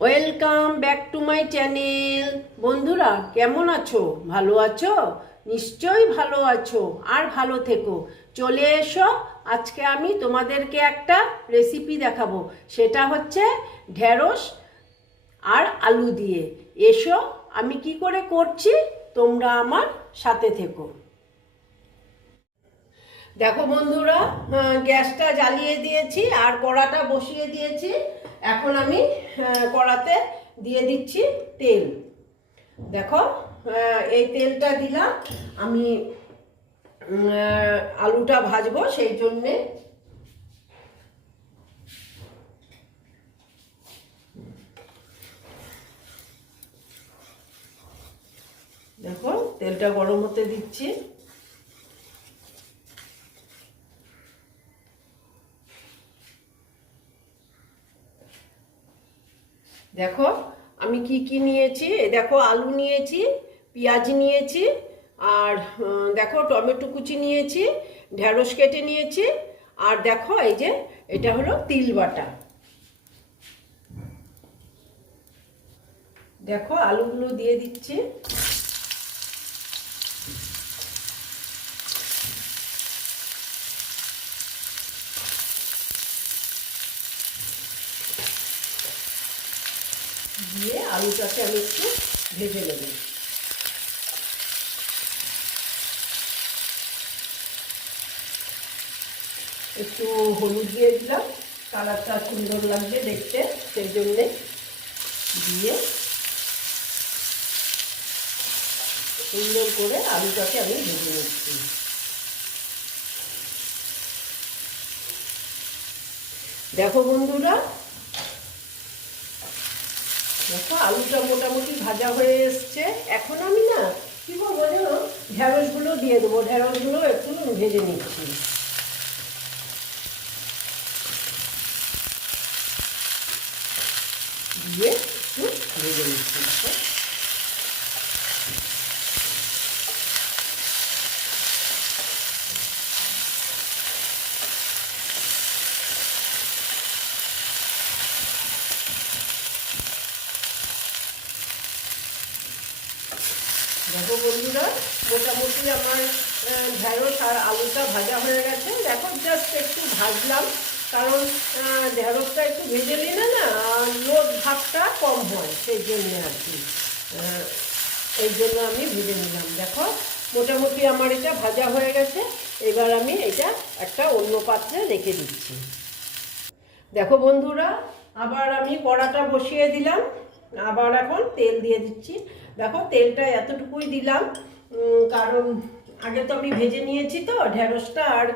Welcome back to my channel. বন্ধুরা কেমন আছো? ভালো আছো? নিশ্চয়ই ভালো আছো, আর ভালো থেকো। চলে এসো, আজকে আমি তোমাদেরকে একটা রেসিপি দেখাবো। সেটা হচ্ছে ঢেঁড়স আর আলু দিয়ে। এসো, আমি কি করে করছি তোমরা আমার সাথে থেকো। দেখো বন্ধুরা, গ্যাসটা জ্বালিয়ে দিয়েছি আর কড়াটা বসিয়ে দিয়েছি। এখন আমি কড়াতে দিয়ে দিচ্ছি তেল। দেখো, এই তেলটা দিলাম আমি আলুটা ভাজবো সেই জন্যে। দেখো, তেলটা গরম হতে দিচ্ছি। দেখো আমি কি কি নিয়েছি। দেখো, আলু নিয়েছি, পেঁয়াজ নিয়েছি, আর দেখো টমেটো কুচি নিয়েছি, ঢেঁড়স কেটে নিয়েছি, আর দেখো এই যে এটা হলো তিল বাটা। দেখো আলুগুলো দিয়ে দিচ্ছি। দিয়ে আলুটাকে আমি একটু ভেজে নেব। একটু হলুদ দিয়ে দিলাম, কালারটা সুন্দর লাগবে দেখতে, সেই জন্যে দিয়ে সুন্দর করে আলুটাকে আমি ভেজে নিচ্ছি। দেখো বন্ধুরা, দেখো আলুটা মোটামুটি ভাজা হয়ে এসছে। এখন আমি না কি করবো জানো, ঢেঁড়সগুলো দিয়ে দেবো। ঢেঁড়সগুলো একটু ভেজে নিচ্ছি। দিয়ে একটু ভেজে নিচ্ছি। দেখো বন্ধুরা, মোটামুটি আমার ঢেঁড়স আর আলুটা ভাজা হয়ে গেছে। দেখো জাস্ট একটু ভাজলাম, কারণ ঢেঁড়সটা একটু ভেজে নিলে না লোদ ভাবটা কম হয়, সেই জন্য আর কি। এই জন্য আমি ভেজে নিলাম। দেখো মোটামুটি আমার এটা ভাজা হয়ে গেছে। এবার আমি এটা একটা অন্য পাত্রে রেখে দিচ্ছি। দেখো বন্ধুরা, আবার আমি কড়াটা বসিয়ে দিলাম। আবার এখন তেল দিয়ে দিচ্ছি। দেখো তেলটা এতটুকুই দিলাম, কারণ আগে তো আমি ভেজে নিয়েছি তো ঢেঁড়সটা আর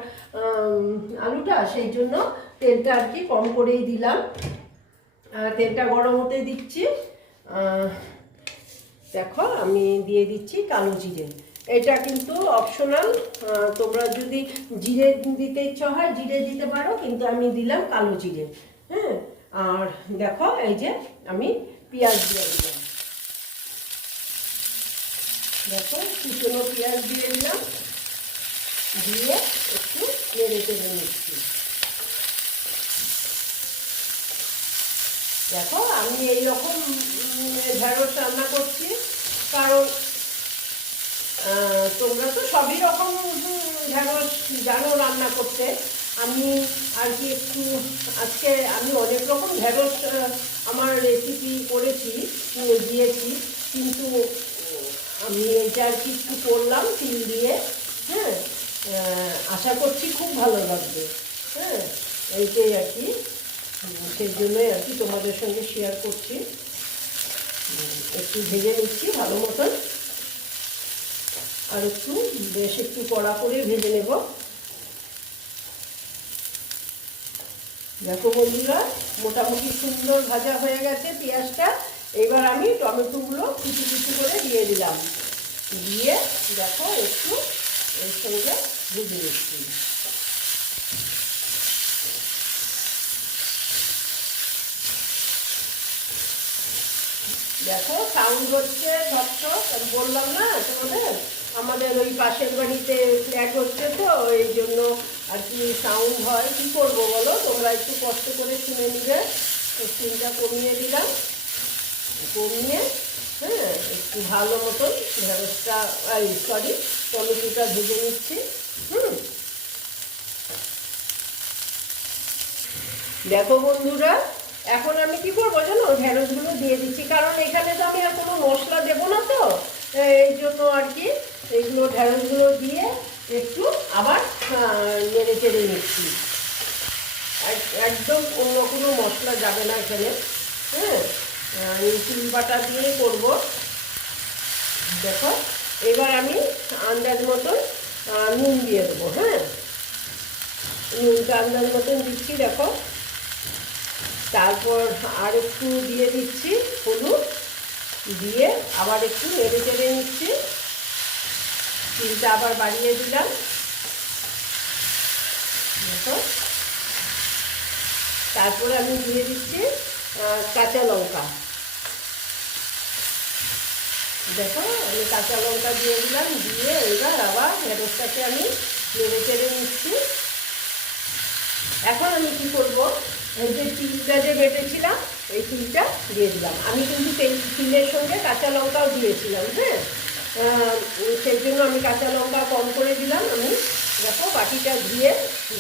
আলুটা, সেই জন্য তেলটা আর কি কম করেই দিলাম। তেলটা গরম হতে দিচ্ছি। দেখো আমি দিয়ে দিচ্ছি কালো জিরে। এটা কিন্তু অপশনাল, তোমরা যদি জিরে দিতে ইচ্ছা হয় জিরে দিতে পারো, কিন্তু আমি দিলাম কালো জিরে। হ্যাঁ, আর দেখো এই যে আমি পেঁয়াজ দিয়ে দিলাম। দেখো কুচনো পেঁয়াজ দিয়ে দিলাম, দিয়ে একটু নেড়ে চেড়ে নিচ্ছি। দেখো আমি এইরকম ঢেঁড়স রান্না করছি, কারণ তোমরা তো সবই রকম ঢেঁড়স জানো রান্না করতে। আমি আর কি একটু আজকে আমি অনেক রকম ঢেঁড়স আমার রেসিপি করেছি, দিয়েছি, কিন্তু আমি এটা আর কি একটু করলাম তিল দিয়ে। হ্যাঁ, আশা করছি খুব ভালো লাগবে। হ্যাঁ, এইটাই আর কি, সেই জন্যই আর কি তোমাদের সঙ্গে শেয়ার করছি। একটু ভেজে নিচ্ছি ভালো মতন, আর একটু বেশ একটু কড়া করে ভেজে নেব। দেখো বন্ধুরা, মোটামুটি সুন্দর ভাজা হয়ে গেছে পেঁয়াজটা। এবার আমি টমেটোগুলো কুচি কুচি করে দিয়ে দিলাম। দিয়ে দেখো একটু এর সঙ্গে ভেজে নিচ্ছি। দেখো সাউন্ড হচ্ছে ঝটঝট, বললাম না তোমাদের আমাদের ওই পাশের বাড়িতে ফ্ল্যাট হচ্ছে, তো এই জন্য আর কি সাউন্ড হয়। কি করবো বলো, তোমরা একটু কষ্ট করে শুনে নিবে। সিমটা কমিয়ে দিলাম। কমিয়ে, হ্যাঁ, একটু ভালো মতন ঢেঁড়সটা টমেটোটা ভেজে নিচ্ছি। দেখো বন্ধুরা, এখন আমি কি করবো জানো, ঢেঁড়সগুলো দিয়ে দিচ্ছি, কারণ এখানে তো আমি আর কোনো মশলা দেবো না, তো এই জন্য আর কি এইগুলো ঢেঁড়সগুলো দিয়ে একটু আবার নেড়ে চেড়ে নিচ্ছি। একদম অন্য কোনো মশলা যাবে না এখানে। হ্যাঁ, তিল বাটা দিয়েই করবো। দেখো, এবার আমি আন্দাজ মতন নুন দিয়ে দেবো। হ্যাঁ, নুনটা আন্দাজ মতন দিচ্ছি। দেখো, তারপর আর একটু দিয়ে দিচ্ছি হলুদ, দিয়ে আবার একটু নেড়ে চেড়ে নিচ্ছি। তিলটা আবার বাড়িয়ে দিলাম। দেখো, তারপরে আমি দিয়ে দিচ্ছি কাঁচা লঙ্কা। দেখো, আমি কাঁচা লঙ্কা দিয়ে দিলাম, দিয়ে এবার আবার ঢেঁড়সটাকে আমি নেড়ে চেড়ে নিচ্ছি। এখন আমি কি করব, এই যে তিলটা যে বেটেছিলাম এই তিলটা দিয়ে দিলাম। আমি কিন্তু তিলের সঙ্গে কাঁচা লঙ্কাও দিয়েছিলাম। হ্যাঁ, সেই জন্য আমি কাঁচা লঙ্কা কম করে দিলাম। আমি দেখো বাটিটা ধুয়ে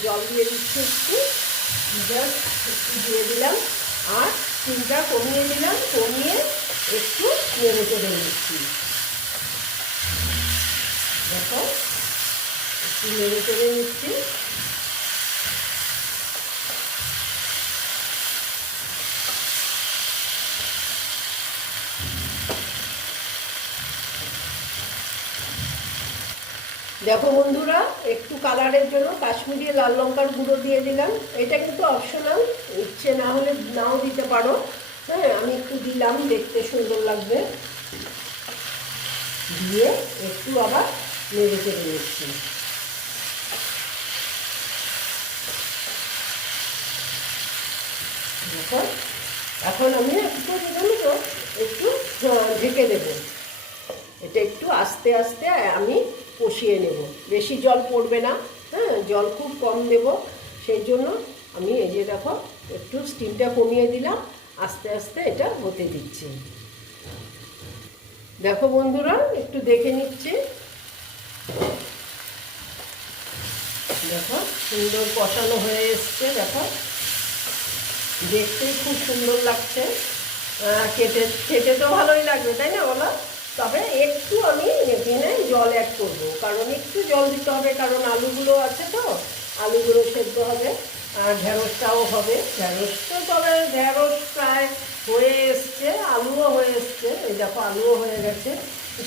জল দিয়ে দিচ্ছি, একটু জাস্ট একটু দিয়ে দিলাম, আর তিলটা কমিয়ে দিলাম, কমিয়ে একটু নেড়ে চেড়ে নিচ্ছি। দেখো, একটু নেড়ে চেড়ে নিচ্ছি। দেখো বন্ধুরা, একটু কালারের জন্য কাশ্মীরি লাল লঙ্কার গুঁড়ো দিয়ে দিলাম। এটা কিন্তু অপশনাল, ইচ্ছে না হলে নাও দিতে পারো। হ্যাঁ, আমি একটু দিলাম, দেখতে সুন্দর লাগবে। দিয়ে একটু আবার নেড়ে চেড়ে নিচ্ছি। দেখো, এখন আমি একটু একটু ঢেকে দেবো। এটা একটু আস্তে আস্তে আমি কষিয়ে নেব, বেশি জল পড়বে না। হ্যাঁ, জল খুব কম দেব, সেই জন্য আমি এই যে দেখো একটু স্টিমটা কমিয়ে দিলাম, আস্তে আস্তে এটা হতে দিচ্ছি। দেখো বন্ধুরা, একটু দেখে নিচ্ছি। দেখো, সুন্দর কষানো হয়ে এসছে। দেখো, দেখতেই খুব সুন্দর লাগছে, খেতে তো ভালোই লাগবে, তাই না বলো? তবে একটু আমি এখানে জল অ্যাড করবো, কারণ একটু জল দিতে হবে, কারণ আলুগুলো আছে, তো আলুগুলো সেদ্ধ হবে আর ঢেঁড়সটাও হবে। তবে ঢেঁড়স প্রায় হয়ে এসছে, আলুও হয়ে এসছে। এই দেখো, আলুও হয়ে গেছে,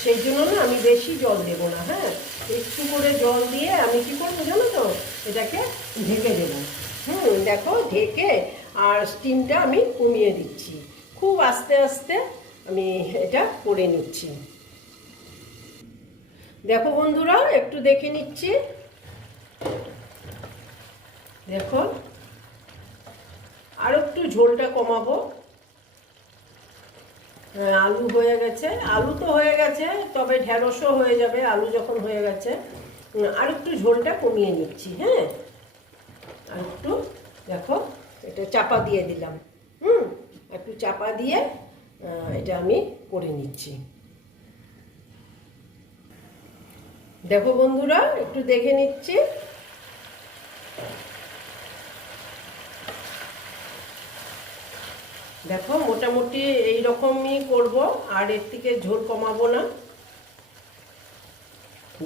সেই জন্য না আমি বেশি জল দেবো না। হ্যাঁ, একটু করে জল দিয়ে আমি কী করবো জানো তো, এটাকে ঢেকে দেবো। দেখো, ঢেকে আর স্টিমটা আমি কমিয়ে দিচ্ছি, খুব আস্তে আস্তে আমি এটা করে নিচ্ছি। দেখো বন্ধুরা, একটু দেখে নিচ্ছি। দেখো, আর একটু ঝোলটা কমাবো। আলু হয়ে গেছে, আলু তো হয়ে গেছে, তবে ঢেঁড়সও হয়ে যাবে আলু যখন হয়ে গেছে। আর একটু ঝোলটা কমিয়ে নিচ্ছি। হ্যাঁ, আর একটু দেখো, এটা চাপা দিয়ে দিলাম। একটু চাপা দিয়ে এটা আমি করে নিচ্ছি। দেখো বন্ধুরা, একটু দেখে নিচ্ছি। দেখো, মোটামুটি এই রকমই করব, আর এর থেকে ঝোল কমাবো না।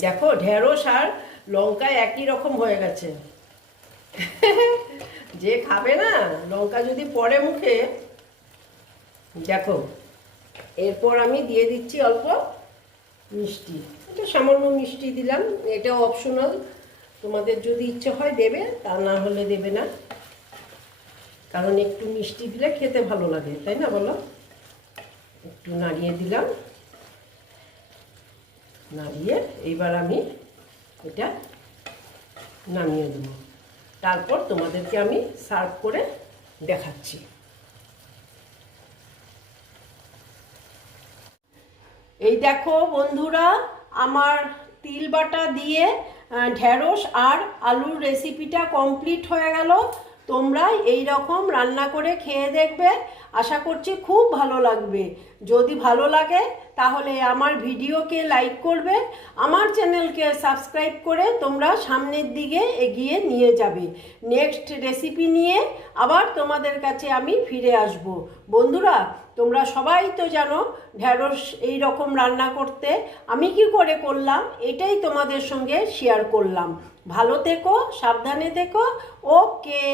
দেখো, ঢেঁড়স আর লঙ্কা একই রকম হয়ে গেছে। যে খাবে না, লঙ্কা যদি পড়ে মুখে। দেখো, এরপর আমি দিয়ে দিচ্ছি অল্প মিষ্টি। এটা সামান্য মিষ্টি দিলাম, এটা অপশনাল, তোমাদের যদি ইচ্ছে হয় দেবে, তা না হলে দেবে না, কারণ একটু মিষ্টি দিলে খেতে ভালো লাগে, তাই না বলো? একটু নাড়িয়ে দিলাম, নাড়িয়ে এইবার আমি এটা নামিয়ে দেব। তারপর তোমাদেরকে আমি সার্ভ করে দেখাচ্ছি। এই দেখো বন্ধুরা, আমার তিল বাটা দিয়ে ঢেঁড়স আর আলুর রেসিপিটা কমপ্লিট হয়ে গেল। তোমরা এই রকম রান্না করে খেয়ে দেখবে, আশা করছি খুব ভালো লাগবে। যদি ভালো লাগে তাহলে আমার ভিডিওকে লাইক করবে, আমার চ্যানেলকে সাবস্ক্রাইব করে তোমরা সামনের দিকে এগিয়ে নিয়ে যাবে। নেক্সট রেসিপি নিয়ে আবার তোমাদের কাছে আমি ফিরে আসব। বন্ধুরা, তোমরা সবাই তো জানো ঢ্যাঁড়স এই রকম রান্না করতে। আমি কি করে করলাম এটাই তোমাদের সঙ্গে শেয়ার করলাম। ভালো থেকো, সাবধানে থেকো। ওকে।